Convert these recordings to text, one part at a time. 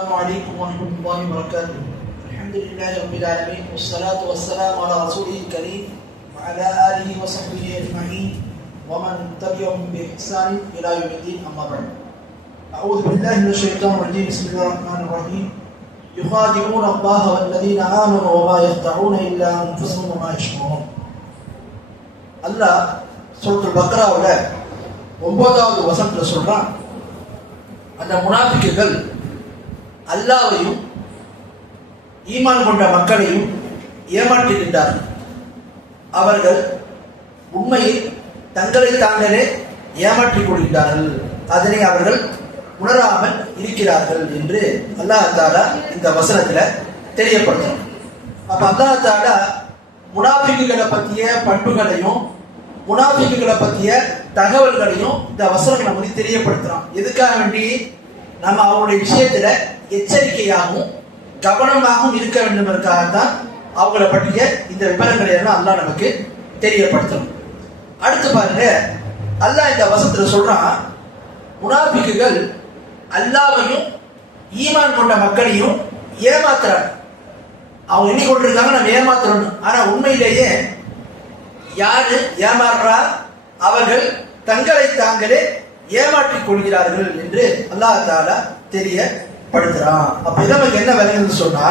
السلام عليكم ورحمة الله وبركاته. الحمد لله رب العالمين والصلاة والسلام على رسوله الكريم وعلى آله وصحبه أجمعين ومن تبعهم بإحسان إلى يوم الدين. أما بعد. أعوذ بالله من الشيطان الرجيم. بسم الله الرحمن الرحيم. يخادعون الله والذين آمنوا وما يخدعون إلا أنفسهم وما يشعرون. அல்லாஹ் சூரத்துல் பக்ராவுல 9வது வசனத்துல சொல்றான், அந்த முனாஃபிக்குகள் அல்லாஹ்வையும் ஈமான் கொண்ட மக்களையும் ஏமாற்றுகின்றார்கள். அவர்கள் உண்மையை தங்களை தாங்களே ஏமாற்றிக் கொள்கிறார்கள், அதனை அவர்கள் உணராமல் இருக்கிறார்கள் என்று அல்லாஹ் தஆலா இந்த வசனத்துல தெரியப்படுத்துறான். அப்ப அல்லாஹ் தஆலா முனாஃபிக்குகளை பற்றிய பண்புகளையும் முனாஃபிக்குகளை பற்றிய தகவல்களையும் இந்த வசனங்களை நமக்கு தெரியப்படுத்துறான். எதுக்காக வேண்டி நம்ம அவங்களுடைய விஷயத்துல எச்சரிக்கையாகவும் கவனமாகவும் இருக்க வேண்டும் என்பதற்காகத்தான் அவங்கள பற்றிய இந்த விவரங்களை எல்லாம் அல்லாஹ் நமக்கு தெரியப்படுத்தணும். அடுத்து பாருங்க, அல்லாஹ் இந்த வசனத்துல சொல்றான், முனாஃபிக்குகள் அல்லாஹ்வையும் ஈமான் கொண்ட மக்களையும் ஏமாத்துறாங்க. அவங்க எண்ணி கொண்டிருக்காங்க நம்ம ஏமாத்துறோம். ஆனா உண்மையிலேயே யாரு ஏமாறுறா? அவர்கள் தங்களை தாங்களே ஏமாற்றிக் கொள்கிறார்கள் என்று அல்லாஹ் தஆலா தெரியப்படுத்துறான். அப்ப இதை நமக்கு என்ன விளங்குது சொன்னா,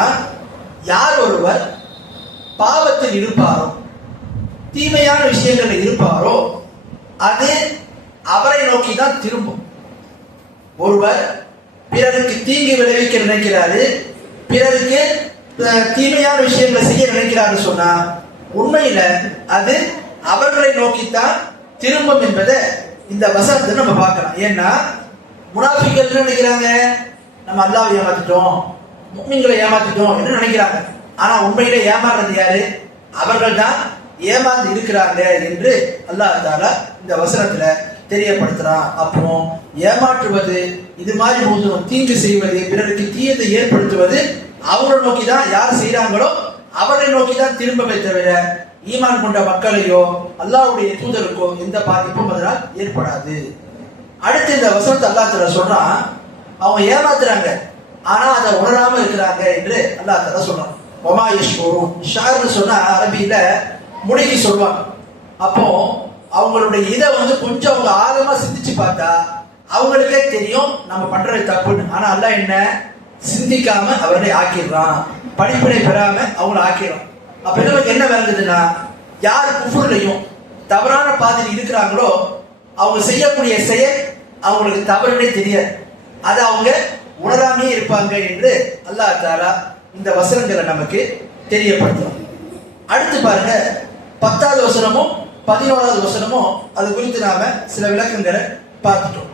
யார் ஒருவர் பாவத்தில் இருப்பாரோ, தீமையான விஷயங்கள் இருப்பாரோ, அது அவரை நோக்கி தான் திரும்பும். ஒருவர் பிறருக்கு தீங்கு விளைவிக்க நினைக்கிறாரு, பிறருக்கு தீமையான விஷயங்களை செய்ய நினைக்கிறாரு சொன்னா உண்மையில அது அவர்களை நோக்கித்தான் திரும்பும் என்பதை இந்த வசனத்தை நம்ம பார்க்கலாம். ஏன்னா முனாஃபிக்குகள் என்ன நினைக்கிறாங்க? நம்ம அல்லாஹ்வை ஏமாத்திட்டோம், முஃமின்களை ஏமாத்திட்டோம் என்று நினைக்கிறாங்க. ஆனா உண்மையில ஏமாறுறது யாரு? அவர்கள் தான் ஏமாந்து இருக்கிறாங்க என்று அல்லாஹ் தஆலா இந்த வசனத்துல தெரியப்படுத்துறான். அப்போ ஏமாற்றுவது, இது மாதிரி மோசம் தீங்கு செய்வது, பிறருக்கு தீயதை ஏற்படுத்துவது அவரை நோக்கி தான் யார் செய்யறாங்களோ அவரை நோக்கி தான் திரும்பவே தவிர ஈமான் கொண்ட மக்களையோ அல்லாஹ்வுடைய தூதருக்கோ எந்த பாதிப்பும் அதனால் ஏற்படாது. அடுத்து இந்த வசனத்தை அல்லாஹ் தஆலா சொல்றான், அவங்க ஏமாத்துறாங்க ஆனா அதை உணராம இருக்கிறாங்க என்று அல்லாஹ் தஆலா சொல்றான். வமா யஷ்குரூன். ஷார்னு சொன்னா அரபியில முடிக்கி சொல்லுவாங்க. அப்போ அவங்களுடைய இதை கொஞ்சம் அவங்க ஆழமா சிந்திச்சு பார்த்தா அவங்களுக்கே தெரியும் நம்ம பண்றது தப்புன்னு. ஆனா அல்லாஹ் என்ன சிந்திக்காம அவர்களை ஆக்கிடுறான், படிப்பினை பெறாம அவங்களை ஆக்கிடுறான். அப்ப நமக்கு என்ன விளங்குதுன்னா, யார் குஃப்ர்லயும் தவறான பாதையில் இருக்கிறாங்களோ அவங்க செய்யக்கூடிய செயல் அவங்களுக்கு தவறுனே தெரியாது, அதை அவங்க உணராமே இருப்பாங்க என்று அல்லாஹ் தஆலா இந்த வசனங்களை நமக்கு தெரியப்படுத்தும். அடுத்து பாருங்க, 10வது வசனமும் 11வது வசனமும் அது குறித்து நாம சில விளக்கங்களை பார்த்துட்டோம்.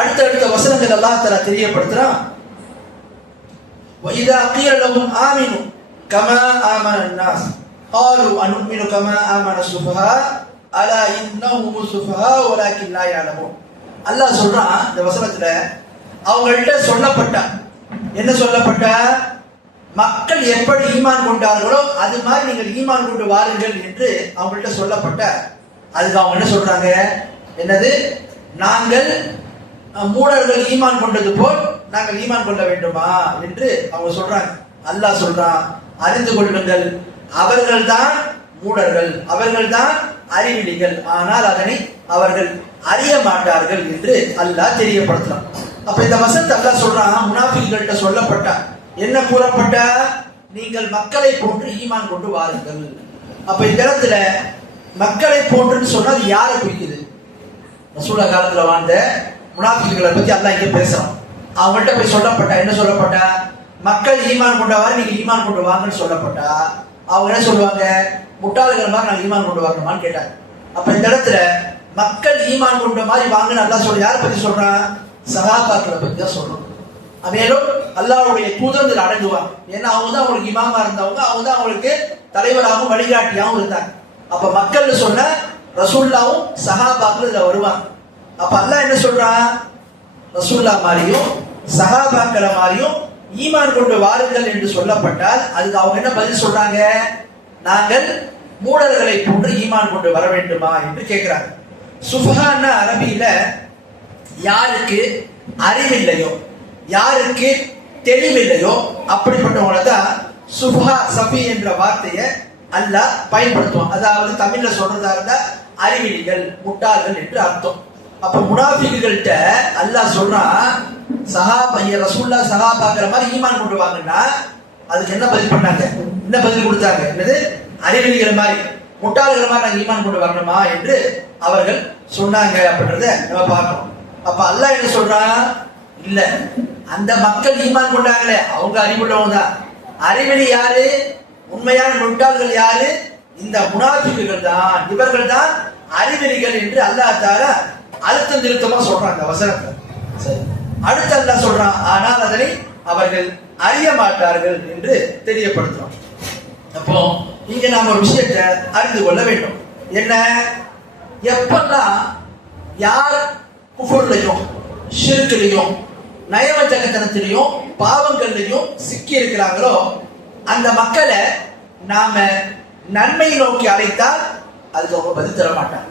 அடுத்த வசனங்கள் அல்லாஹ் தஆலா தெரியப்படுத்துறான், وَإِذَا قِيلَ لَهُمْ آمِنُوا كَمَا آمَنَ النَّاسُ قَالُوا أَنُؤْمِنُ كَمَا آمَنَ السُّفَهَاءُ أَلَا إِنَّهُمُ السُّفَهَاءُ وَلَكِنْ لَا يَعْلَمُونَ. அல்லாஹ் சொல்றான் இந்த வசனத்துல, அவங்கள்ட்ட சொல்லப்பட்ட என்ன சொல்லப்பட்ட, மக்கள் எப்படி ஈமான் கொண்டார்களோ அது மாதிரி நீங்கள் ஈமான் கொண்டு வாருங்கள் என்று அவங்கள்ட்ட சொல்லப்பட்ட, அதுக்கு அவங்க என்ன சொல்றாங்க, என்னது, நாங்கள் மூடர்கள் ஈமான் கொண்டது போல் நாங்கள் ஈமான் கொள்ள வேண்டுமா என்று அவங்க சொல்றாங்க. அல்லாஹ் சொல்றான், அறிந்து கொள்ளுங்கள், அவர்கள்தான் மூடர்கள், அவர்கள்தான் அறிவிலிகள், ஆனால் அதனை அவர்கள் அறிய மாட்டார்கள் என்று அல்லாஹ் தெரியப்படுத்தலாம். அப்ப இந்த வசனத்தை அல்லாஹ் சொல்றான், முனாஃபிக்குகள்கிட்ட சொல்லப்பட்ட என்ன கூறப்பட்ட, நீங்கள் மக்களை போன்று ஈமான் கொண்டு வாருங்கள். அப்ப இந்த இடத்துல மக்களை போன்றுன்னு சொன்னா அது யாரை குறிக்குது? ரசூலுல்லாஹ் காலத்துல வாழ்ந்த முனாஃபிக்குகளை பத்தி அல்லாஹ் இங்க பேசுறான். அவங்கள்ட்ட போய் சொல்லப்பட்ட என்ன சொல்லப்பட்ட, மக்கள் ஈமான் கொண்டவாறு நீங்க ஈமான் கொண்டு வாங்கன்னு சொல்லப்பட்டா அவங்க என்ன சொல்லுவாங்க, முட்டாள்கள் மாதிரி நாங்க ஈமான் கொண்டு வரணுமான்னு கேட்டாங்க. அப்ப இந்த இடத்துல மக்கள் ஈமான் கொண்ட மாதிரி வாங்கன்னு அல்லாஹ் சொல்ற யாரை பத்தி சொல்றான்? சஹாபாக்களை பத்தி தான் சொல்றோம். மேலும் அல்லாஹ்வுடைய தூதர்கள் அடங்குவாங்க. ஏன்னா அவங்க தான் அவங்களுக்கு இமாமா இருந்தவங்க, அவங்க தான் அவங்களுக்கு தலைவராகவும் வழிகாட்டியாகவும் இருந்தாங்க. அப்ப மக்கள் சொன்ன ரசூலுல்லாவும் சஹாபாக்கள் இதுல வருவாங்க. அப்ப அல்லாஹ் என்ன சொல்றான், ரசூலுல்லாஹ் மாதிரியும் சஹாபாக்களை மாதிரியும் ஈமான் கொண்டு வாருங்கள் என்று சொல்லப்பட்டால் அதுக்கு அவங்க என்ன பதில் சொல்றாங்க, நாங்கள் மூடர்களை போன்று ஈமான் கொண்டு வர வேண்டுமா என்று கேட்கிறாங்க. சுஃபஹான்னா அரபியில யாருக்கு அறிவில்லையோ, யாருக்கு தெளிவில்லையோ அப்படிப்பட்டவங்கள தான் சுஃபஹா சஃபி என்ற வார்த்தையை அல்லாஹ் பயன்படுத்துவான். அதாவது தமிழ்ல சொல்றதா இருந்தா அறிவிலிகள், முட்டாள்கள் என்று அர்த்தம். அப்ப முனாஃபிக்குகள்கிட்ட அல்லாஹ் சொல்றான், ரசூலுல்லாஹ் சஹாபாக்கிற மாதிரி ஈமான் கொண்டு வாங்கன்னா அதுக்கு என்ன பதில் பண்ணாங்க? என்ன பதில் கொடுத்தாங்க? என்னது? அறிவிலிகள் மாதிரி, முட்டாள்கள் மாதிரி நாங்க ஈமான் கொண்டு வரணுமா என்று அவர்கள் சொன்னாங்க அப்படின்றத நம்ம பார்க்கணும். அப்ப அல்லாஹ் என்ன சொல்றான்? இல்ல, அந்த மக்கள் ஈமான் கொண்டாங்களே அவங்க அறிவுள்ளவங்க தான். அறிவிலி யாரு? உண்மையான முட்டாள்கள் யாரு? இந்த முனாஃபிக்குகள் தான், இவர்கள் தான் அறிவிலிகள் என்று அல்லாஹ் தஆலா அழுத்தம் திருத்தமா சொல்றாங்க அந்த வசனத்தை. சரி, அடுத்து அல்லாஹ் சொல்றான், ஆனால் அதனை அவர்கள் அறிய மாட்டார்கள் என்று தெரியப்படுத்துறோம். அப்போ இங்க நாம ஒரு விஷயத்தை அறிந்து கொள்ள வேண்டும். என்ன? எப்பெல்லாம் யார் குஃபுர்லயும் ஷிர்க்லயும் நயவஞ்சகத்தனத்திலையும் பாவங்கள்லையும் சிக்கி இருக்கிறாங்களோ அந்த மக்களை நாம நன்மை நோக்கி அழைத்தால் அதுக்கு அவங்க பதில் தர மாட்டாங்க.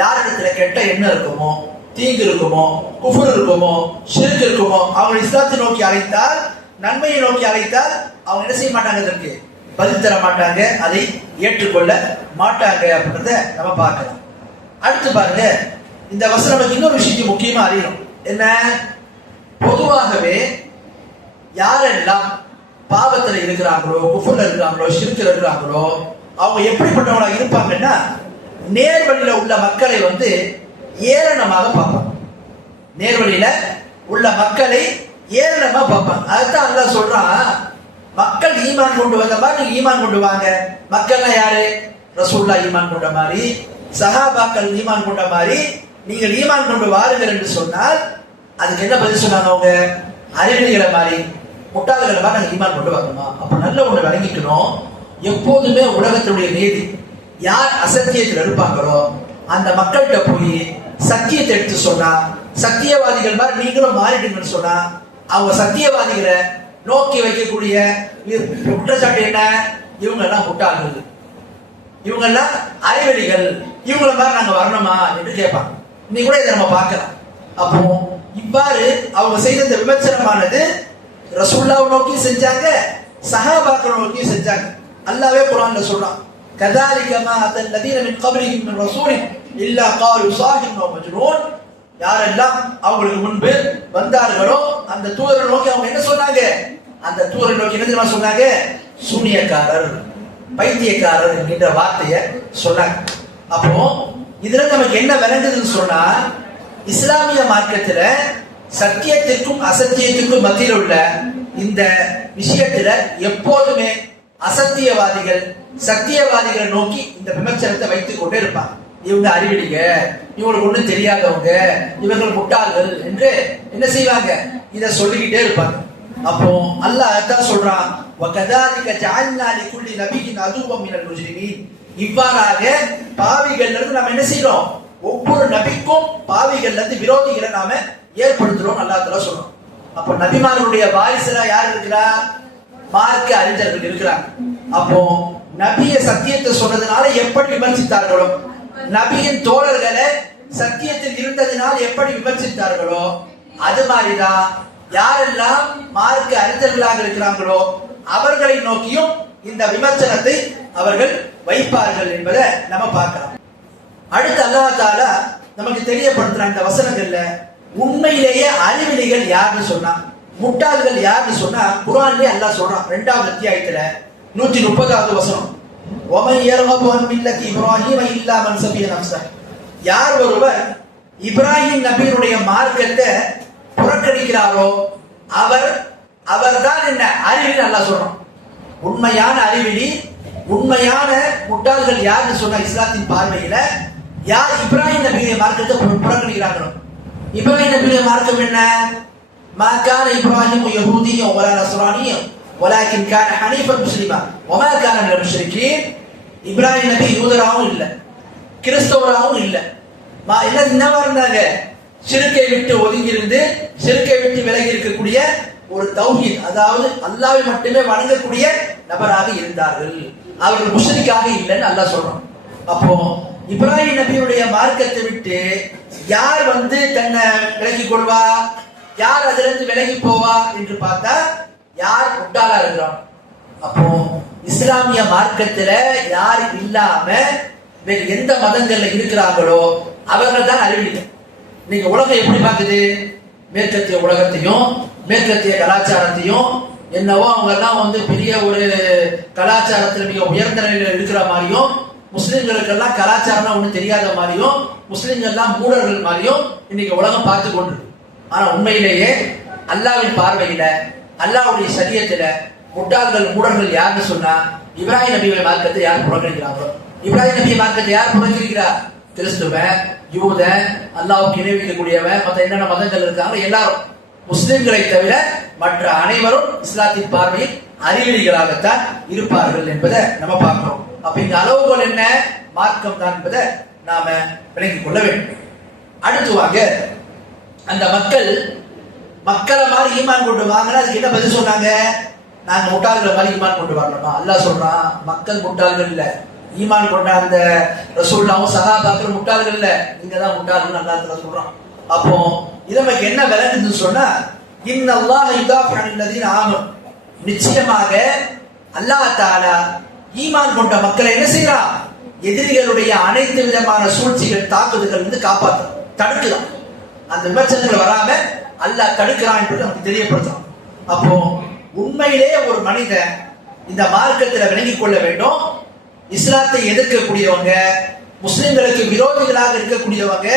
யார் இடத்துல கெட்ட எண்ணம் இருக்குமோ, தீங்கு இருக்குமோ, குஃபுர் இருக்குமோ, ஷிர்க் இருக்குமோ, அவங்க இஸ்லாத்தை நோக்கி அழைத்தால், நன்மையை நோக்கி அழைத்தால் அவங்க என்ன செய்ய மாட்டாங்க? இதற்கு பதில் தர மாட்டாங்க, அதை ஏற்றுக்கொள்ள மாட்டாங்க அப்படின்றத நம்ம பார்க்கலாம். அடுத்து பாருங்க, இந்த வசனம் இன்னொரு விஷயத்தை முக்கியமா அறியணும். என்ன? பொதுவாகவே யாரெல்லாம் பாவத்தில் இருக்கிறாங்களோ, குஃபுர்ல இருக்கிறாங்களோ, ஷிர்க்ல இருக்கிறாங்களோ அவங்க எப்படிப்பட்டவங்களா இருப்பாங்கன்னா நேர்வழியில உள்ள மக்களை ஏளனமாக பார்ப்பாங்க. நேர்வழியில உள்ள மக்களை ஏளனமா பார்ப்பாங்க. அதுதான் அல்லாஹ் சொல்றான், மக்கள் ஈமான் கொண்டு வந்த மாதிரி நீங்க ஈமான் கொண்டு வாங்க. மக்கள்னா யாரு? ரசூலுல்லாஹ் ஈமான் கொண்ட மாதிரி, சஹாபாக்கள் ஈமான் கொண்ட மாதிரி நீங்கள் ஈமான் கொண்டு வாருங்கள் என்று சொன்னால் அதுக்கு என்ன பதில் சொன்னாங்க? அவங்க அறிவிலிகளை மாதிரி, முட்டாள்களை மாதிரி நாங்கள் ஈமான் கொண்டு வரணுமா? அப்ப நல்ல ஒண்ணு விளங்கிக்கணும். எப்போதுமே உலகத்தினுடைய நீதி, யார் அசத்தியத்தில் இருப்பாங்களோ அந்த மக்கள்கிட்ட போய் சத்தியத்தை எடுத்து சொன்னா, சத்தியவாதிகள் மாதிரி நீங்களும் மாறிடுங்கன்னு சொன்னா அவங்க சத்தியவாதிகளை நோக்கி வைக்கக்கூடிய குற்றச்சாட்டு என்ன? இவங்க எல்லாம் முட்டாள்கள், இவங்க எல்லாம் அறிவெளிகள், இவங்கள மாதிரி நாங்க வரணுமா என்று கேட்பாங்க. நீ கூட இதை நம்ம பார்க்கலாம். அப்போ இவ்வாறு அவங்க செய்த இந்த விமர்சனமானது ரசூலுல்லாஹ் நோக்கி செஞ்சாங்க, சஹாபாக்கள் நோக்கி செஞ்சாங்க. அல்லாஹ்வே குர்ஆன்ல சொல்றான், கதாலிக மா அதல்லதீன மின் கப்லிஹிம் மின் ரசூலின் இல்லா காலு சாஹிர் வ மஜ்னூன். யாரெல்லாம் அவங்களுக்கு முன்பு வந்தார்களோ அந்த தூதரை நோக்கி அவங்க என்ன சொன்னாங்க? அந்த தூதரை நோக்கி என்ன தெரியுமா சொன்னாங்க? சூனியக்காரர், பைத்தியக்காரர் என்கின்ற வார்த்தையை சொன்னாங்க. அப்போ இதுல நமக்கு என்ன விளங்குதுன்னு சொன்னா, இஸ்லாமிய மார்க்கத்துல சத்தியத்திற்கும் அசத்தியத்திற்கும் மத்தியில் உள்ள இந்த விஷயத்துல எப்போதுமே அசத்தியவாதிகள் சத்தியவாதிகளை நோக்கி இந்த விமர்சனத்தை வைத்துக் கொண்டே இருப்பாங்க. இவங்க அறிவிலிங்க, இவங்களுக்கு ஒண்ணும் தெரியாதவங்க, இவர்கள் முட்டாள்கள் என்று என்ன செய்வாங்க? இத சொல்லிக்கிட்டே இருப்பாங்க. அப்போ அல்லாஹ் அதான் சொல்றான், வகதாலிக ஜஅல்னா லிகுல்லி நபியின் அதுவம் மினல் முஜ்ரிமீன். இவ்வாறாக பாவிகள் இருந்து நாம என்ன செய்றோம்? ஒவ்வொரு நபிக்கும் பாவிகள் இருந்து விரோதிகளை நாம ஏற்படுத்துறோம் அல்லாஹ் தஆலா சொல்றோம். அப்போ நபிமார்களுடைய வாரிசுல யார் இருக்கிறா? மார்க்க அறிஞர்கள் இருக்கிறாங்க. அப்போ நபிய சத்தியத்தை சொன்னதுனால எப்படி விமர்சித்தார்களோ, நபியின் தோழர்களை சத்தியத்தில் இருந்ததினால் எப்படி விமர்சித்தார்களோ அது மாதிரிதான் யாரெல்லாம் மார்க்க அறிஞர்களாக இருக்கிறாங்களோ அவர்களை நோக்கியும் இந்த விமர்சனத்தை அவர்கள் வைப்பார்கள் என்பதை நம்ம பார்க்கலாம். அடுத்து அல்லாஹ் தஆலா நமக்கு தெரியப்படுத்துற இந்த வசனங்கள்ல உண்மையிலேயே அறிவிலிகள் யாருன்னு சொன்னா, முட்டாள்கள் யாருன்னு சொன்னா குர்ஆன்லயே அல்லாஹ் சொல்றான். 2வது அத்தியாயத்துல 130வது வசனம், வமன் யர்கபு அன் மில்லத்தி இப்ராஹீம இல்லா மன் சஃபிய நஃப்ஸஹ். யார் ஒருவர் இப்ராஹிம் நபியினுடைய மார்க்கத்தை புறக்கணிக்கிறாரோ அவர்தான் என்ன அறிவிலி அல்லாஹ் சொல்றான். உண்மையான அறிவிலி, உண்மையான முட்டாள்கள் யாருன்னு சொன்னா இஸ்லாத்தின் பார்வையில யார் இப்ராஹிம் நபியுடைய மார்க்கத்தை புறக்கணிக்கிறார்களோ. இப்ராஹிம் நபியுடைய மார்க்கம் என்ன? மா கான இப்ராஹிம் யஹூதிய்யன் வலா நஸ்ரானிய்யன் வலாக்கின் கான ஹனீஃபன் முஸ்லிமா வமா கான மினல் முஷ்ரிகீன். இப்ராஹிம் நபி யூதராகவும் இல்ல, கிறிஸ்தவராகவும் இல்ல. என்னவா இருந்தாங்க? ஷிர்கை விட்டு ஒதுங்கி இருந்து, ஷிர்கை விட்டு விலகி இருக்கக்கூடிய ஒரு தௌஹீத், அதாவது அல்லாஹ்வை மட்டுமே வணங்கக்கூடிய நபராக இருந்தார்கள். அவர்கள் முஷ்ரிக்காக இல்லைன்னு அல்லாஹ் சொல்றான். அப்போ இப்ராஹிம் நபியுடைய மார்க்கத்தை விட்டு யார் தன்னை விலக்கிக் கொள்வா? யார் அதிலிருந்து விலகி போவா என்று பார்த்தா யார் முட்டாளா இருக்கிறோம். அப்போ இஸ்லாமிய மார்க்கத்துல யார் இல்லாம வேறு எந்த மதங்கள்ல இருக்கிறாங்களோ அவர்கள் தான் அறிவியல். நீங்க உலகம் எப்படி பார்க்குது? மேற்கத்திய உலகத்தையும் மேற்கத்திய கலாச்சாரத்தையும் என்னவோ அவங்க எல்லாம் பெரிய ஒரு கலாச்சாரத்தில் மிக உயர்ந்த நிலையில் இருக்கிற மாதிரியும், முஸ்லிம்களுக்கெல்லாம் கலாச்சாரம் ஒண்ணு தெரியாத மாதிரியும், முஸ்லிம்கள் எல்லாம் மூடர்கள் மாதிரியும் இன்னைக்கு உலகம் பார்த்து கொண்டு. ஆனா உண்மையிலேயே அல்லாஹ்வின் பார்வையில அல்லாஹ்வுடைய ஷரியத்துல முட்டாள்கள் மூடர்கள் யாருன்னு சொன்னா இப்ராஹிம் நபியுடைய மார்க்கத்தை யார் புறக்கணிக்கிறாங்களோ. இப்ராஹிம் நபி மார்க்கத்தை யார் புறக்கணிக்கிறார்? கிறிஸ்துவன், யூதன், அல்லாஹ்வுக்கு இணை வைக்கக்கூடியவன், மற்ற என்னென்ன மதங்கள் இருக்காங்க எல்லாரும். முஸ்லிம்களை தவிர மற்ற அனைவரும் இஸ்லாத்தின் பார்வையில் அறிவிலிகளாகத்தான் இருப்பார்கள் என்பதை நம்ம பார்க்கிறோம். அப்ப இங்க அளவுகோல் என்ன? மார்க்கம் தான் என்பதை நாம விளங்கிக் கொள்ள வேண்டும். அடுத்து வாங்க, அந்த மக்களை மாதிரி ஈமான் கொண்டு வாங்கினா அதுக்கு என்ன பதில் சொன்னாங்க? நாங்க முட்டாள்களை மாதிரி ஈமான் கொண்டு வரணுமா? அல்லாஹ் சொல்றான், மக்கள் முட்டாள்கள் இல்ல, ஈமான் கொண்ட அந்த ரசூலுல்லாஹ் சஹாபாக்கள் முட்டாள்கள் இல்ல, நீங்க தான் முட்டாள்கள் அல்லாஹ் சொல்றான். அப்போ இது நமக்கு என்ன விளங்குதுன்னு சொன்னா, இன்னல்லாஹ யுதாஃபி அனில்லதீன ஆமனு, நிச்சயமாக அல்லாஹ் தஆலா ஈமான் கொண்ட மக்களை என்ன செய்யறான்? எதிரிகளுடைய அனைத்து விதமான சூழ்ச்சிகள் தாக்குதல்கள் இருந்து காப்பாற்றான், தடுக்கலாம். அந்த விமர்சனங்கள் வராம அல்லாஹ் தடுக்கிறான் என்பது நமக்கு தெரியப்படுத்தும். அப்போ உண்மையிலே ஒரு மனிதன் இந்த மார்க்கத்தில் விளங்கிக் கொள்ள வேண்டும். இஸ்லாத்தை எதிர்க்கக்கூடியவங்க, முஸ்லிம்களுக்கு விரோதிகளாக இருக்கக்கூடியவங்க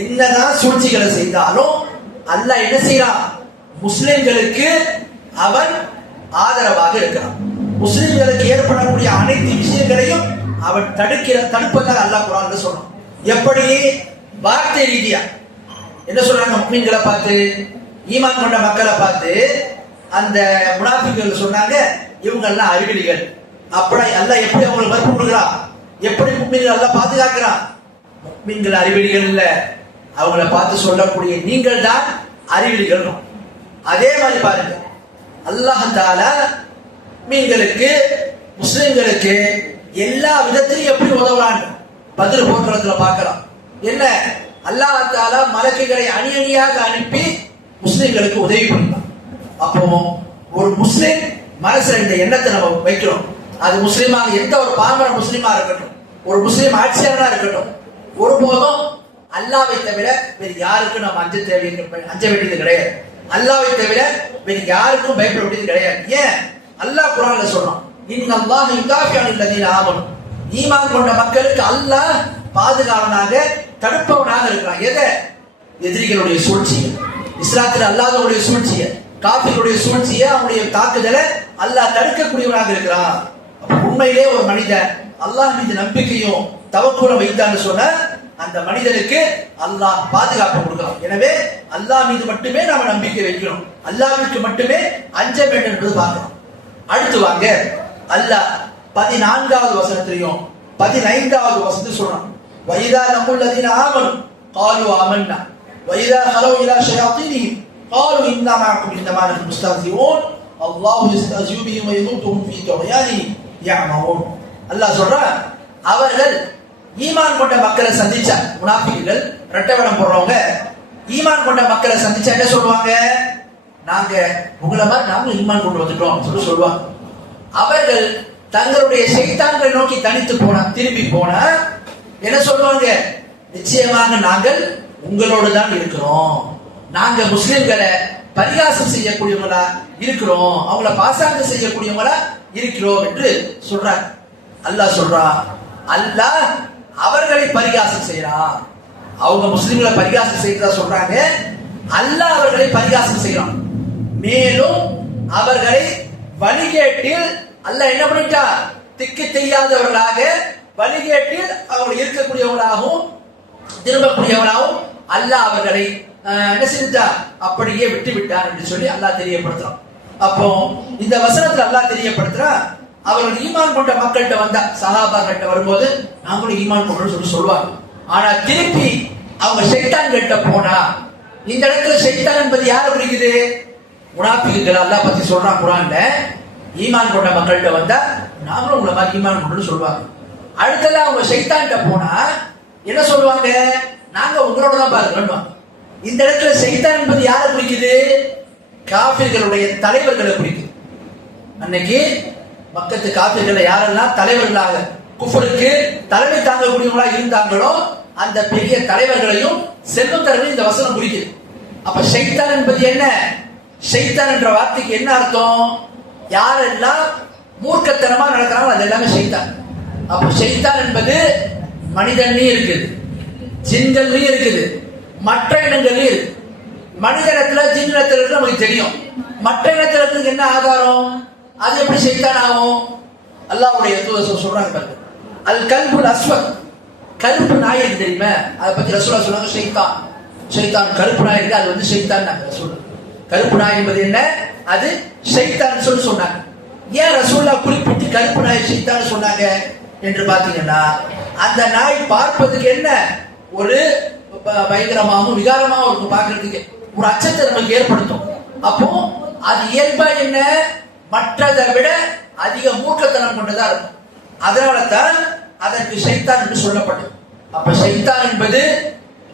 என்னதான் சூழ்ச்சிகளை செய்தாலும் அல்லாஹ் என்ன செய்யறான்? முஸ்லிம்களுக்கு அவன் ஆதரவாக இருக்கிறான். முஸ்லிம்களுக்கு ஏற்படக்கூடிய அனைத்து விஷயங்களையும் அவன் தடுப்பதாக அல்லாஹ் குர்ஆன்ல சொல்றான். எப்படி? வார்த்தை ரீதியா என்ன சொல்றாங்க? முஸ்லிம்களை பார்த்து, ஈமான் கொண்ட மக்களை பார்த்து அந்த முனாஃபிக்குகள் சொன்னாங்க, இவங்க எல்லாம் அறிவிலிகள். அப்படி அல்லாஹ் எப்படி அவங்களுக்கு மறுப்பு கொடுக்கிறான்? எப்படி முஸ்லிம்கள் எல்லாம் பாதுகாக்கிறான்? முஸ்லிம்கள் அறிவிலிகள் இல்ல, அவங்கள பார்த்து சொல்லக்கூடிய நீங்கள் தான் அறிவிலிகள். அதே மாதிரி பாருங்க, அல்லாஹ் தஆலா முஸ்லிம்களுக்கு முஸ்லிம்களுக்கு எல்லா விதத்திலும் எப்படி உதவுறான் பதில் போர்க்களத்துல பார்க்கலாம். என்ன? அல்லாஹ் தஆலா மலக்குகளை அணி அணியாக அனுப்பி முஸ்லிம்களுக்கு உதவி பண்ணலாம். அப்போ ஒரு முஸ்லிம் மனசுல இந்த எண்ணத்தை நம்ம வைக்கிறோம். அது முஸ்லிமாக எந்த ஒரு பாமர முஸ்லிமா இருக்கட்டும், ஒரு முஸ்லிம் ஆட்சியாளனா இருக்கட்டும், ஒருபோதும் அல்லாஹ்வை தவிர வேறு யாருக்கும் நம்ம அஞ்ச வேண்டியது கிடையாது. அல்லாஹ்வை தவிர வேறு யாருக்கும் பயப்பட வேண்டியது கிடையாது. ஏன்? அல்லாஹ் குர்ஆன்ல சொல்றான், இன்னல்லாஹ யுதாஃபி அனில்லதீன ஆமனு, ஈமான் கொண்ட மக்களுக்கு அல்லாஹ் பாதுகாவனாக தடுப்பவனாக இருக்கிறான். எதை? எதிரிகளுடைய சூழ்ச்சியை, இஸ்லாத்தில் அல்லாஹ்வுடைய சூழ்ச்சியை, காஃபிர்களுடைய சூழ்ச்சியை, அவனுடைய தாக்குதலை அல்லாஹ் தடுக்கக்கூடியவனாக இருக்கிறான். உண்மையிலே ஒரு மனிதன் அல்லாஹ் மீது நம்பிக்கையும் தவக்குலம் வைத்தான்னு சொன்ன அந்த மனிதனுக்கு அல்லாஹ் பாதுகாப்பு கொடுக்கலாம். எனவே அல்லாஹ் மீது மட்டுமே நாம நம்பிக்கை வைக்கிறோம், அல்லாஹ்விற்கு மட்டுமே அஞ்ச வேண்டும் என்பது பார்க்கிறோம். அடுத்து வாங்க, அல்லாஹ் 14வது வசனத்திலையும் 15வது வசனத்தை சொல்றான், வைதா லகுல்லதீன ஆமனு காலு ஆமன்னா வைதா ஹலவு இலா ஷயாத்தீனிஹிம் காலு இன்னா மஅக்கும் இன்னமா நஹ்னு முஸ்தஹ்சிஊன் அல்லாஹு யஸ்தஹ்சிஉ பிஹிம் வ யதுஹும் ஃபீ துக்யானிஹிம் யஅமஊன். அல்லாஹ் சொல்றான், அவர்கள் ஈமான் கொண்ட மக்களை சந்திச்சா, முனாஃபிக்குகள் ரெட்டவடம் போடுறவங்க ஈமான் கொண்ட மக்களை சந்திச்சா என்ன சொல்லுவாங்க? நாங்க உங்களை மாதிரி நாங்களும் ஈமான் கொண்டு வந்துட்டோம் சொல்லுவாங்க. அவர்கள் தங்களுடைய ஷைத்தான்களை நோக்கி தனித்து திரும்பி போன என்ன சொல்லுவாங்க? நிச்சயமாக நாங்கள் உங்களோடு தான் இருக்கிறோம், நாங்க முஸ்லிம்களை பரிகாசம் செய்யக்கூடியவங்களா இருக்கிறோம், அவங்கள பாசாங்கம் செய்யக்கூடியவங்களா இருக்கிறோம் என்று சொல்றாங்க. அல்லாஹ் சொல்றான், அல்லாஹ் அவர்களை பரிகாசம் செய்யறான். அவங்க முஸ்லிம்களை பரிகாசம் செய்யறதா சொல்றாங்க, அல்லாஹ் அவர்களை பரிகாசம் செய்யறான். மேலும் அவர்களை வழிகேட்டில் அல்லாஹ் என்ன பண்ணிட்டா? திக்கு தெரியாதவர்களாக வழிகேட்டில் அவர்கள் இருக்கக்கூடியவர்களாகவும் திரும்பக்கூடியவர்களாகவும் அல்லாஹ் அவர்களை என்ன செஞ்சா? அப்படியே விட்டு விட்டார் என்று சொல்லி அல்லாஹ் தெரியப்படுத்துறான். அப்போ இந்த வசனத்தில் அல்லாஹ் தெரியப்படுத்துறான், அவர்கள் ஈமான் கொண்ட மக்கள்கிட்ட வந்தா, சஹாபாக்கிட்ட வரும்போது நாங்களும் ஈமான் கொண்டோம்னு சொல்லுவாங்க. ஆனா திருப்பி அவங்க ஷைத்தான் கிட்ட போனா, இந்த இடத்துல ஷைத்தான் என்பது யாரை குறிக்குது? முனாஃபிக்குகள். அல்லாஹ் பத்தி சொல்றான் குர்ஆன்ல, ஈமான் கொண்ட மக்கள்கிட்ட வந்தா நாங்களும் உங்களை மாதிரி ஈமான் கொண்டு சொல்லுவாங்க. அடுத்தது அவங்க ஷைத்தான் கிட்ட போனா என்ன சொல்லுவாங்க? நாங்க உங்களோட தான் பாருங்க. இந்த இடத்துல ஷைத்தான் என்பது யாரை குறிக்குது? காஃபிர்களுடைய தலைவர்களை குறிக்குது. அன்னைக்கு மக்கத்து காஃபிர்கள் யாரெல்லாம் தலைவர்களாக குஃபருக்கு தலைமை தாங்கக்கூடியவங்களா இருந்தாங்களோ அந்த பெரிய தலைவர்களையும் செல்வந்தர்களையும் இந்த வசனம் குறிக்குது. அப்ப ஷைத்தான் என்பது என்ன? ஷைத்தான் என்ற வார்த்தைக்கு என்ன அர்த்தம்? யாரெல்லாம் மூர்க்கத்தனமா நடக்கிறாங்களோ அது எல்லாமே ஷைத்தான். அப்ப ஷைத்தான் என்பது மனிதன்லயும் இருக்குது, ஜின்கள்லயும் இருக்குது, மற்ற இனங்கள்லயும் இருக்கு. மனித இடத்துல ஜின் இடத்துல இருக்கு நமக்கு தெரியும். மற்ற இடத்துல இருக்கிறதுக்கு என்ன ஆதாரம்? அது எப்படி ஷைத்தான் ஆகும்? அல்லாஹ்வுடைய தூதர் சொல்றாங்க, அல் கல்புல் அஸ்வத், கருப்பு நாய் இருக்கு தெரியுமா? அதை பத்தி ரசூலுல்லாஹ் சொல்றாங்க, ஷைத்தான் ஷைத்தான் கருப்பு நாய் இருக்கு, அது வந்து ஷைத்தான் ரசூல். கருப்பு நாய் என்பது என்ன? அது ஷைத்தான் சொல்லி சொன்னாங்க. ஏன் ரசூலுல்லாஹ் குறிப்பிட்டு கருப்பு நாய் ஷைத்தான் சொன்னாங்க என்று பாத்தீங்கன்னா, அந்த நாய் பார்ப்பதுக்கு என்ன ஒரு பயங்கரமாகவும் விகாரமாகவும் இருக்கும், பார்க்கறதுக்கு ஒரு அச்சத்தை நமக்கு ஏற்படுத்தும். அப்போ அது இயல்பா என்ன? மற்றதை விட அதிக மூர்க்கத்தனம் கொண்டதா இருக்கும். அதனால தான் அதற்கு ஷைத்தான் என்று சொல்லப்பட்டது. அப்ப ஷைத்தான் என்பது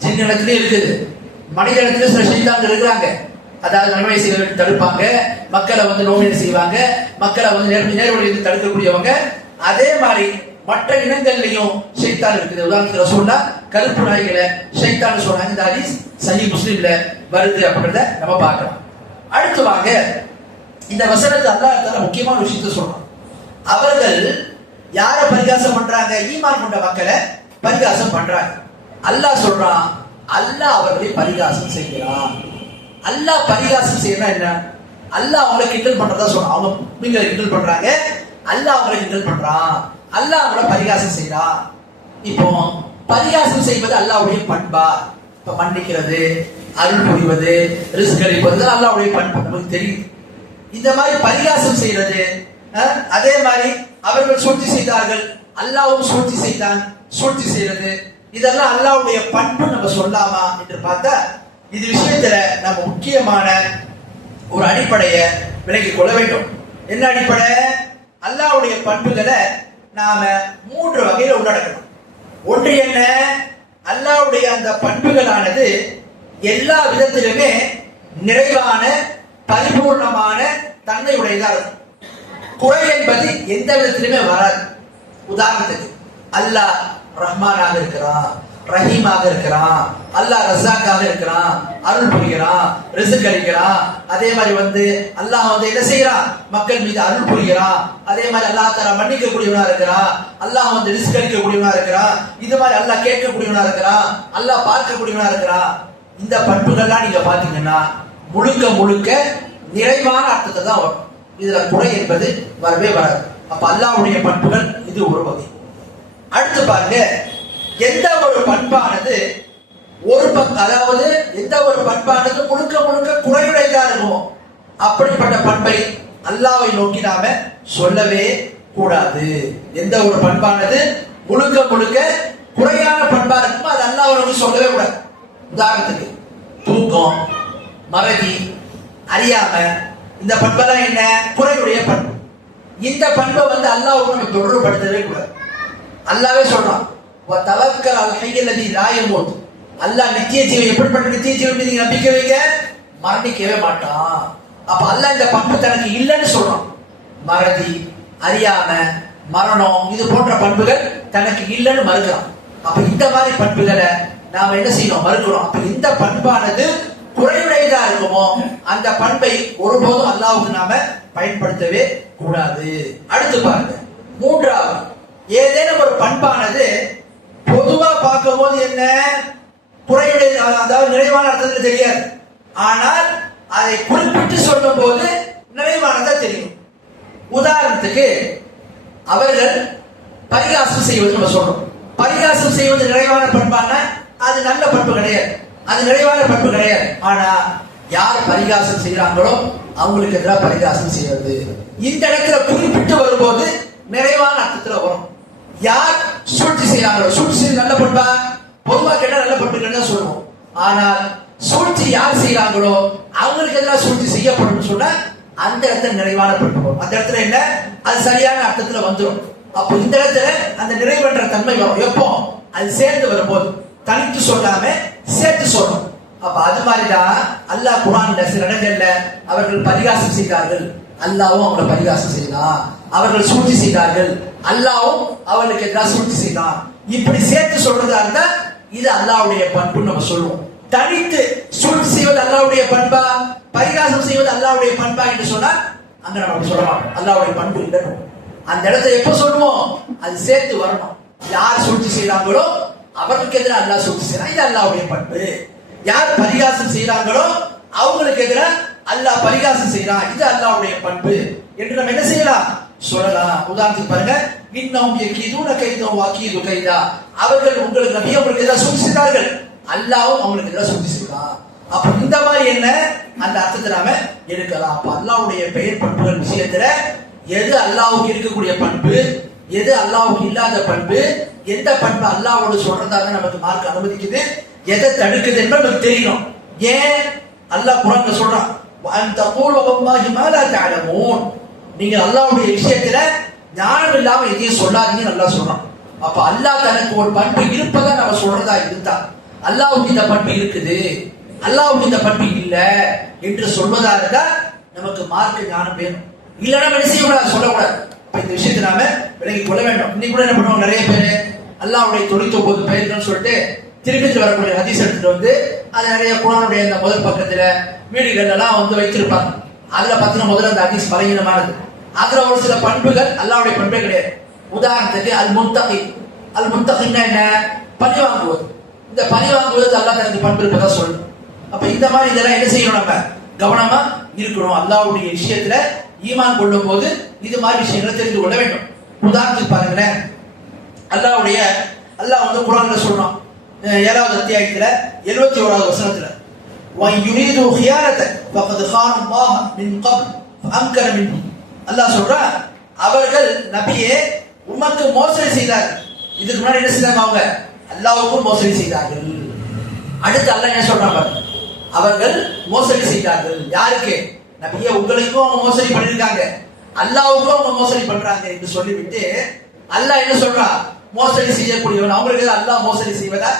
ஜின் இடத்துல இருக்குது, மனித இடத்துல சில ஷைத்தான்கள் இருக்கிறாங்க. அதாவது நன்மை செய்வதற்கு தடுப்பாங்க, மக்களை வந்து நோயை செய்வாங்க, மக்களை வந்து நேர்வழியிலிருந்து தடுக்கக்கூடியவங்க. அதே மாதிரி மற்ற இனங்கள்லையும் ஷைத்தான் இருக்குது. உதாரணத்துக்கு ரசூலுல்லாஹ் கருப்பு நாய்களை ஷைத்தான் சொன்னாங்க. இந்த ஹதீஸ் சஹீஹ் முஸ்லிம்ல வருது அப்படின்றத நம்ம பார்க்கலாம். அடுத்து வாங்க, இந்த வசனத்தை அல்லாஹ் தஆலா முக்கியமான விஷயத்தை சொல்றான். அவர்கள் யாரை பரிகாசம் பண்றாங்க? ஈமான் கொண்ட மக்களை பரிகாசம் பண்றாங்க. அல்லாஹ் சொல்றான், அல்லாஹ் அவர்களை பரிகாசம் செய்கிறான். அல்லாஹ் பரிகாசம் செய்யறா என்ன? அல்லாஹ் அவங்களை கிண்டல் பண்றதா சொல்றான். அவங்க நீங்க கிண்டல் பண்றாங்க, அல்லாஹ் அவங்களை கிண்டல் பண்றான், அல்லாஹ் அவங்களை பரிகாசம் செய்யறான். இப்போ பரிகாசம் செய்வது அல்லாஹ்வுடைய பண்பா? இப்ப மன்னிக்கிறது, அருள் புரிவது, ரிஸ்க் அளிப்பது அல்லாஹ்வுடைய பண்பு நமக்கு தெரியும். இந்த மாதிரி பரிகாசம் செய்யறது, அதே மாதிரி அவர்கள் சூழ்ச்சி செய்தார்கள், அல்லாஹ்வும் சூழ்ச்சி செய்தான், சூழ்ச்சி செய்யறது, இதெல்லாம் அல்லாஹ்வுடைய பண்பு நம்ம சொல்லாமா என்று பார்த்தா, இது விஷயத்துல நம்ம முக்கியமான ஒரு அடிப்படையை விலகிக் கொள்ள வேண்டும். என்ன அடிப்படை? அல்லாஹ்வுடைய பண்புகளை நாம 3 வகையில உள்ளடக்கணும். ஒன்று என்ன? அல்லாஹ்வுடைய அந்த பண்புகளானது எல்லா விதத்திலுமே நிறைவான பரிபூர்ணமான தன்மை உடையதா இருக்கும். குறை என்பது எந்த விதத்திலுமே வராது. உதாரணத்துக்கு அல்லாஹ் ரஹ்மானாக இருக்கிறான், ரஹீமாக இருக்கிறான், அல்லாஹ் ரஸாக்காக இருக்கிறான், அருள் புரிகிறான், ரிஸ்க் அளிக்கிறான். அதே மாதிரி வந்து அல்லாஹ் வந்து என்ன செய்யறான்? மக்கள் மீது அருள் புரிகிறான். அதே மாதிரி அல்லாஹ் தஆலா மன்னிக்க கூடியவனா இருக்கிறான், அல்லாஹ் வந்து ரிஸ்க் அளிக்க கூடியவனா இருக்கிறான். இது மாதிரி அல்லாஹ் கேட்க கூடியவனா இருக்கிறான், அல்லாஹ் பார்க்க கூடியவனா இருக்கிறான். இந்த பண்புகள்லாம் நீங்க பாத்தீங்கன்னா முழுக்க முழுக்க நிறைவான அர்த்தத்தை தான் வரும். இதுல குறை என்பது வரவே வராது. அப்ப அல்லாஹ்வுடைய பண்புகள் இது ஒரு வகை. அடுத்து பாருங்க, எந்த ஒரு பண்பானது அதாவது எந்த ஒரு பண்பானது முழுக்க முழுக்க குறையுடையதா இருக்கும், அப்படிப்பட்ட பண்பை அல்லாஹ்வை நோக்கி நாம சொல்லவே கூடாது. எந்த ஒரு பண்பானது முழுக்க முழுக்க குறையான பண்பா இருக்குமோ அது அல்லாஹ்வை நோக்கி சொல்லவே கூடாது. உதாரணத்துக்கு தூக்கம், மறதி, அறியாம, இந்த பண்பெல்லாம் என்ன? குறையுடைய பண்பு. இந்த பண்பை வந்து அல்லாஹ்வுக்கு நம்ம தொடர்புபடுத்தவே கூடாது. அல்லாஹ்வே சொல்றான், வதவக்கல் அல் ஹய்யல் லதி லா யமூத். அல்லாஹ் நித்திய ஜீவன். எப்படிப்பட்ட நித்திய ஜீவன் மீது நம்பிக்கை வைங்க? மரணிக்கவே மாட்டான். அப்ப அல்லாஹ் இந்த பண்பு தனக்கு இல்லைன்னு சொல்றான். மறதி, அறியாம, மரணம், இது போன்ற பண்புகள் தனக்கு இல்லைன்னு மறுக்கிறான். அப்ப இந்த மாதிரி பண்புகளை நாம என்ன செய்யணும்? மறுக்கிறோம். அப்ப இந்த பண்பானது குறைவுடையதா இருக்குமோ அந்த பண்பை ஒருபோதும் அல்லாஹ்வுக்கு நாம பயன்படுத்தவே கூடாது. அடுத்து பாருங்க, மூன்றாவது, ஏதேனும் ஒரு பண்பானது பொதுவா பார்க்கும் போது என்ன குறையுடைய, அதாவது நிறைவான அர்த்தத்தில் தெரியாது. ஆனால் அதை குறிப்பிட்டு சொல்லும் போது நிறைவானதா தெரியும். உதாரணத்துக்கு அவர்கள் பரிகாசம் செய்வது நம்ம சொல்றோம். பரிகாசம் செய்வது நிறைவான பண்பான அது நல்ல பண்பு கிடையாது, அது நிறைவான பண்பு கிடையாது. ஆனா யார் பரிகாசம் செய்யறாங்களோ அவங்களுக்கு எதிராக பரிகாசம் செய்வது இந்த இடத்துல குறிப்பிட்டு வரும்போது நிறைவான அர்த்தத்துல வரும். யார் சூழ்ச்சி செய்யறாங்களோ, சூழ்ச்சி நல்ல பண்பா? பொதுவா கேட்டா நல்ல பண்புகள் சொல்லுவோம். ஆனால் சூழ்ச்சி யார் செய்யறாங்களோ அவங்களுக்கு எதிராக சூழ்ச்சி செய்யப்படும் சொன்னா அந்த இடத்துல நிறைவான பண்பு வரும். அந்த இடத்துல என்ன? அது சரியான அர்த்தத்துல வந்துடும். அப்போ இந்த இடத்துல அந்த நிறைவற்ற தன்மை வரும். எப்போ? அது சேர்ந்து வரும்போது, தனித்து சொல்லாம சேர்த்து சொல்லணும். அப்ப அது மாதிரிதான் அல்லாஹ் குர்ஆன்ல சில இடங்கள்ல அவர்கள் பரிகாசம் செய்தார்கள், அல்லாஹ்வும் அவங்களை பரிகாசம் செய்தான். அவர்கள் சூழ்ச்சி செய்தார்கள், அல்லாஹ்வும் அவர்களுக்கு எதிராக சூழ்ச்சி செய்தான். இப்படி சேர்த்து சொல்றதா இருந்தா இது அல்லாஹ்வுடைய பண்புன்னு நம்ம சொல்லுவோம். தனித்து சூழ்ச்சி செய்வது அல்லாஹ்வுடைய பண்பா, பரிகாசம் செய்வது அல்லாஹ்வுடைய பண்பா என்று சொன்னால் அங்க நம்ம சொல்ல மாட்டோம். அல்லாஹ்வுடைய பண்பு இல்லைன்னு அந்த இடத்தை எப்ப சொல்லுவோம், அது சேர்த்து வரணும். யார் சூழ்ச்சி செய்யறாங்களோ அவர்களுக்கு எதிராக அல்லாஹ் சூழ்ச்சி செய்யறான், இது அல்லாஹ்வுடைய பண்பு. யார் பரிகாசம் செய்யறாங்களோ அவங்களுக்கு எதிராக அல்லாஹ் பரிகாசம் செய்யறான், இது அல்லாஹ்வுடைய பண்பு என்று நம்ம என்ன செய்யலாம் சொல்லலாம். உதாரணத்துக்கு பாருங்க, இன்னும் யகீதுன கைதா வகீது கைதா, அவர்கள் உங்களுக்கு நபி அவங்களுக்கு எதிராக சூழ்ச்சி செய்தார்கள், அல்லாஹ்வும் அவங்களுக்கு எதிராக சூழ்ச்சி செய்யறான். அப்ப இந்த மாதிரி என்ன அந்த அர்த்தத்தை நாம எடுக்கலாம். அப்ப அல்லாஹ்வுடைய பெயர் பண்புகள் விஷயத்துல எது அல்லாஹ்வுக்கு இருக்கக்கூடிய பண்பு, எது அல்லாஹ்வுக்கு இல்லாத பண்பு, எந்த பண்பு அல்லாஹ்வோடு சொல்றதாக நமக்கு மார்க் அனுமதிக்குது, எதை தடுக்குது என்பது நமக்கு தெரியணும். ஏன் அல்லாஹ் குர்ஆன்ல சொல்றான், அந்த கூலவல்லாஹி மா லா தஅலமூன், நீங்க அல்லாஹ்வுடைய விஷயத்துல ஞானம் இல்லாம எதையும் சொல்லாதீங்கன்னு அல்லாஹ் சொல்றான். அப்ப அல்லாஹ் தனக்கு ஒரு பண்பு இருப்பதா நம்ம சொல்றதா இருந்தா, அல்லாஹ்வுக்கு இந்த பண்பு இருக்குது, அல்லாஹ்வுக்கு இந்த பண்பு இல்ல என்று சொல்வதா இருந்தா நமக்கு மார்க்க ஞானம் வேணும். இல்லைன்னா என்ன செய்யக்கூடாது, சொல்லக்கூடாது. இப்ப இந்த விஷயத்தை நாம விலகி கொள்ள வேண்டும். இன்னைக்கு கூட என்ன பண்ணுவோம், நிறைய பேரு அல்லாஹ்வுடைய 99 பெயர்கள் சொல்லிட்டு திருப்பி வரக்கூடிய ஹதீஸ் எடுத்துட்டு வந்து அது நிறைய குர்ஆனுடைய அந்த முதல் பக்கத்துல வீடுகள் எல்லாம் வந்து வைத்திருப்பாங்க. அதுல பாத்தீங்கன்னா முதல்ல அந்த ஹதீஸ் பலகீனமானது. அதுல ஒரு சில பண்புகள் அல்லாஹ்வுடைய பண்பே கிடையாது. உதாரணத்துக்கு அல் முன்தகி, அல் முன்தகின்னா என்ன, பழி வாங்குவது. இந்த பழி வாங்குவது அல்லாஹ் தனக்கு பண்பு இருப்பதா சொல்லணும். அப்ப இந்த மாதிரி இதெல்லாம் என்ன செய்யணும், நம்ம கவனமா இருக்கணும். அல்லாஹ்வுடைய விஷயத்துல ஈமான் கொள்ளும் போது இது மாதிரி விஷயங்களை தெரிந்து கொள்ள வேண்டும். உதாரணத்துக்கு பாருங்களேன், அல்லாஹ் வந்து குர்ஆன்ல சொல்றான் 7வது அத்தியாயத்துல 71வது வசனத்துல, வ யுரீது ஹியானத ஃபகத் கான அல்லாஹ் மின் قبل فأمكن منه, அல்லாஹ் சொல்றான் அவர்கள் நபியே உமக்கு மோசடி செய்தார்கள். இதுக்கு முன்னாடி என்ன செய்தாங்க, அவங்க அல்லாஹ்வுக்கு மோசடி செய்தார்கள். அடுத்து அல்லாஹ் என்ன சொல்றாங்க, அவர்கள் மோசடி செய்தார்கள். யாருக்கு, நபியே உங்களுக்கும் அவங்க மோசடி பண்ணிருக்காங்க, அல்லாஹ்வுக்கும் அவங்க மோசடி பண்றாங்க என்று சொல்லிவிட்டு அல்லாஹ் என்ன சொல்றான், மோசடி செய்யக்கூடியவன் அவங்களுக்கு அல்லாஹ் மோசடி செய்வதா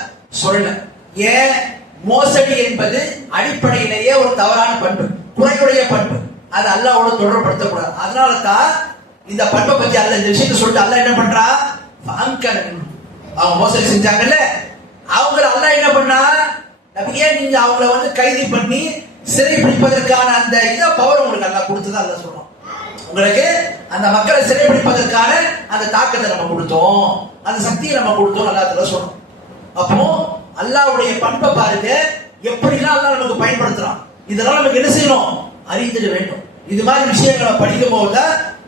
சொல்லல. ஏன், மோசடி என்பது அடிப்படையிலேயே ஒரு தவறான பண்பு, குறையுடைய பண்பு, அது அல்லாஹ்வோட தொடர்படுத்தக்கூடாது. அதனால தான் இந்த பண்பை பத்தி அல்லாஹ் இந்த விஷயத்தை சொல்லிட்டு அல்லாஹ் என்ன பண்றா, அவங்க மோசடி செஞ்சாங்கல்ல, அவங்க அல்லாஹ் என்ன பண்ணா, நபியே நீங்க அவங்கள வந்து கைது பண்ணி சிறை பிடிப்பதற்கான அந்த இத பவர் உங்களுக்கு அல்லாஹ் கொடுத்ததா அல்லாஹ் சொல்றோம். உங்களுக்கு அந்த மக்களை சிறை பிடிப்பதற்கான அந்த தாக்கத்தை நம்ம கொடுத்தோம், அந்த சக்தியை நம்ம கொடுத்தோம் அல்லாஹ் சொல்றோம். அப்போ அல்லாஹ்வுடைய பண்பை பாருங்க, எப்படிலாம் அல்லாஹ் நமக்கு பயன்படுத்துறான். இதெல்லாம் நமக்கு என்ன செய்யணும், அறிந்திட வேண்டும். இது மாதிரி விஷயங்களை படிக்கும் போது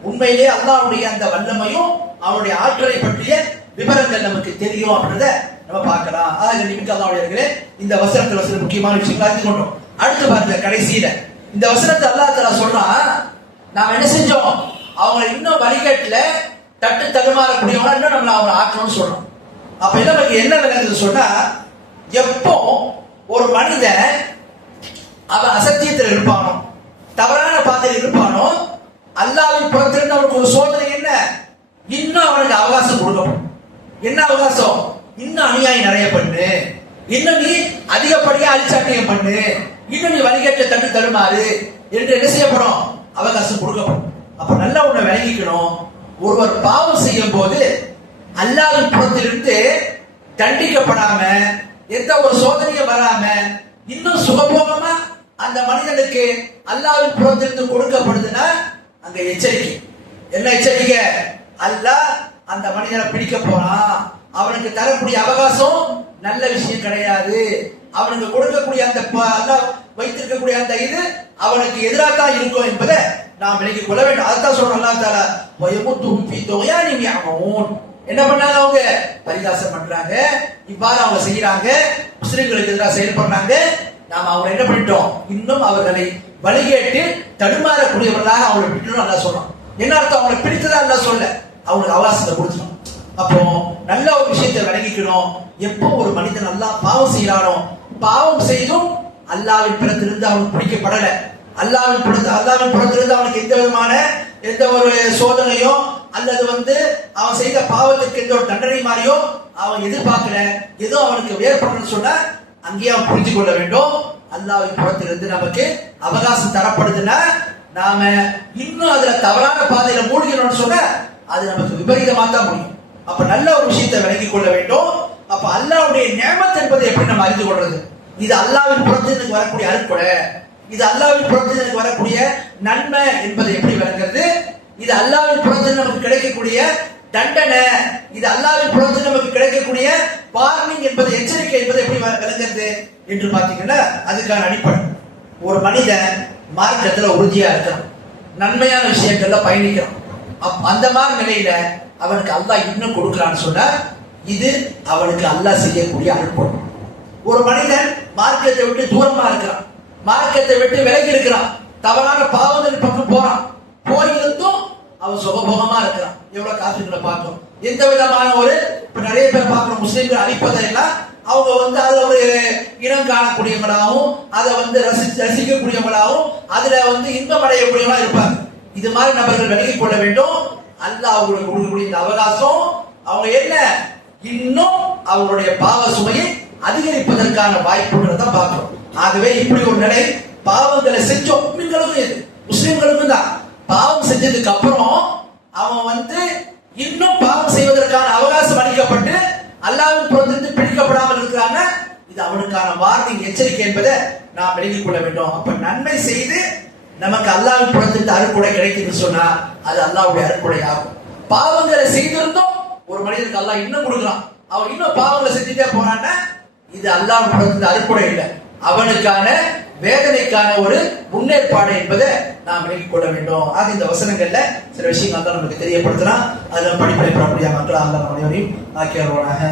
உண்மையிலே அல்லாஹ்வுடைய அந்த வல்லமையும் அவருடைய ஆற்றலை பற்றிய விவரங்கள் நமக்கு தெரியும் அப்படின்றத நம்ம பார்க்கலாம். நிமிக்க அல்லாஹ்வுடைய இந்த வசனத்துல சில முக்கியமான விஷயங்களை அறிந்து கொண்டோம். அடுத்து பாருங்க, கடைசியில இந்த வசனத்தை அல்லாஹ் தஆலா சொல்றான், நாம என்ன செஞ்சோம், அவங்க இன்னும் வழிகட்டுல தட்டு தடுமாறக்கூடியவங்க இன்னும் நம்மள அவங்களை ஆக்கணும்னு சொல்றோம். அப்ப நமக்கு என்ன விளங்குது சொன்னா, எப்போ ஒரு மனிதன் அவன் அசத்தியத்தில் இருப்பானோ, தவறான பாதையில் இருப்பானோ, அல்லாஹ்வின் புறத்திலிருந்து அவனுக்கு ஒரு சோதனை என்ன, இன்னும் அவனுக்கு அவகாசம் கொடுக்கப்படும். என்ன அவகாசம், இன்னும் அநியாயம் நிறைய பண்ணு, இன்னும் நீ அதிகப்படியா அழிச்சாட்டியம் பண்ணு, இன்னும் நீ வழிகட்ட தட்டு தடுமாறு என்று என்ன செய்யப்படும், அவகாசம் கொடுக்கப்படும். அப்ப நல்லா உன்னை விளங்கிக்கணும், ஒருவர் பாவம் செய்யும் போது அல்லாஹ்வின் புறத்திலிருந்து தண்டிக்கப்படாம எந்த ஒரு சோதனையும் வராம இன்னும் சுகபோகமா அந்த மனிதனுக்கு அல்லாஹ்வின் புறத்திலிருந்து கொடுக்கப்படுதுன்னா அங்க எச்சரிக்கை. என்ன எச்சரிக்கை, அல்லாஹ் அந்த மனிதனை பிடிக்க போறான், அவனுக்கு தரக்கூடிய அவகாசம் நல்ல விஷயம் கிடையாது, அவனுக்கு கொடுக்கக்கூடிய அந்த அல்லாஹ் வைத்திருக்கக்கூடிய அந்த இது அவனுக்கு எதிராக தான் இருக்கும் என்பதை நாம் விலகிக் கொள்ள வேண்டும். அதான் சொல்றோம் அல்லாஹ் தஆலா, வயமுத்துஹும் ஃபீ துக்யானிஹிம் யஅமூன். என்ன பண்ணாங்க, அவங்க பரிகாசம் பண்றாங்க, இவ்வாறு அவங்க செய்யறாங்க, முஸ்லிம்களுக்கு எதிராக செயல்படுறாங்க. நாம அவங்க என்ன பண்ணிட்டோம், இன்னும் அவர்களை வழிகேட்டு தடுமாறக்கூடியவர்களாக அவங்களை பிடிக்கணும் அல்லாஹ் சொல்றோம். என்ன அர்த்தம், அவங்களை பிடித்ததா அல்லாஹ் சொல்ல, அவங்களுக்கு அவகாசத்தை கொடுத்துடும். அப்போ நல்ல ஒரு விஷயத்தை விளங்கிக்கணும், எப்போ ஒரு மனிதன் அல்லாஹ் பாவம் செய்யறானோ, பாவம் செய்தும் அல்லாஹ்வின் புறத்திலிருந்து அவனுக்கு பிடிக்கப்படல, அல்லாஹ்வின் புறத்திலிருந்து அவனுக்கு எந்த விதமான எந்த ஒரு சோதனையோ அல்லது வந்து அவன் செய்த பாவத்துக்கு எந்த ஒரு தண்டனை மாதிரியோ அவன் எதிர்பார்க்கல, ஏதோ அவனுக்கு வேறுபடுறன்னு சொன்னா அங்கேயே அவன் புரிஞ்சு கொள்ள வேண்டும். அல்லாஹ்வின் புறத்திலிருந்து நமக்கு அவகாசம் தரப்படுதுன்னா நாம இன்னும் அதுல தவறான பாதையில மூழ்கிறோம்னு சொன்ன அது நமக்கு விபரீதமா தான் முடியும். அப்ப நல்ல ஒரு விஷயத்தை விளங்கிக் கொள்ள வேண்டும். அப்ப அல்லாஹ்வுடைய நியமத் என்பதை எப்படி நம்ம அறிந்து கொள்றது? இது அல்லாஹ்வின் புறத்திலிருந்து வரக்கூடிய அருட்கொடை, இது அல்லாஹ்வின் புறத்திலிருந்து வரக்கூடிய நன்மை என்பதை எப்படி விளங்குறது? இது அல்லாஹ்வின் புறத்தில் நமக்கு கிடைக்கக்கூடிய தண்டனை, இது அல்லாஹ்வின் புறத்தில் நமக்கு கிடைக்கக்கூடிய வார்னிங் என்பது, எச்சரிக்கை என்பது எப்படி விளங்குறது என்று பார்த்தீங்கன்னா அதுக்கான அடிப்படை ஒரு மனிதன் மார்க்கத்துல உறுதியா இருக்கிறான், நன்மையான விஷயங்கள்ல பயணிக்கிறான். அந்த மாதிரி நிலையில அவனுக்கு அல்லாஹ் இன்னும் கொடுக்கலான்னு சொன்னா இது அவனுக்கு அல்லாஹ் செய்யக்கூடிய அருட்கொடை. ஒரு மனிதன் மார்க்கத்தை விட்டு தூரமா இருக்கிறான், மார்க்கத்தை விட்டு விலகி இருக்கிறான், தவறான பாவங்கள் பக்கம் போறான், போயிருந்தும் அவன் சுகபோகமா இருக்கிறான். எவ்வளவு காசுகளை பார்க்கிறோம், எந்த விதமான ஒரு இப்ப நிறைய பேர் பார்க்கிறோம் முஸ்லிம்கள் அழிப்பதெல்லாம் அவங்க அதை ஒரு இனம் காணக்கூடியவங்களாகவும் அதை ரசிக்கக்கூடியவங்களாகவும் அதுல இன்பம் அடையக்கூடியவங்களா இருப்பாங்க. இது மாதிரி நபர்கள் விலகிக் கொள்ள வேண்டும். அல்லாஹ் அவங்களுக்கு கொடுக்கக்கூடிய இந்த அவகாசம் அவங்க என்ன இன்னும் அவங்களுடைய பாவ சுமையை அதிகரிப்பதற்கான வாய்ப்புகளை தான் பார்க்கிறோம். ஆகவே இப்படி ஒரு நிலை பாவங்களை செஞ்சோம் முஸ்லிம்களுக்கும் தான். பாவம் செஞ்சதுக்கு அப்புறம் அவன் இன்னும் பாவம் செய்வதற்கான அவகாசம் அளிக்கப்பட்டு அல்லாஹ்வின் புறத்திலிருந்து பிடிக்கப்படாமல் இருக்கிறாங்க. இது அவனுக்கான வார்னிங், எச்சரிக்கை என்பதை நாம் விலகிக் கொள்ள வேண்டும். அப்ப நன்மை செய்து நமக்கு அல்லாஹ்வின் புறத்திலிருந்து அருட்கொடை கிடைக்குதுன்னு சொன்னா அது அல்லாஹ்வுடைய அருட்கொடை ஆகும். பாவங்களை செய்திருந்தோம் ஒரு மனிதனுக்கு அல்லாஹ் இன்னும் கொடுக்குறான், அவன் இன்னும் பாவங்களை செஞ்சுட்டே போறான்னா இது அல்லாஹ்வின் புறத்திலிருந்து அருட்கொடை இல்லை, அவனுக்கான வேதனைக்கான ஒரு முன்னேற்பாடு என்பதை நாம் விலகிக் கொள்ள வேண்டும். ஆக இந்த வசனங்கள்ல சில விஷயங்கள் தான் நமக்கு தெரியப்படுத்தலாம். அதுல படிப்படியாக மக்கள் அல்லாஹ் அனைவரையும் ஆக்கியவர்களாக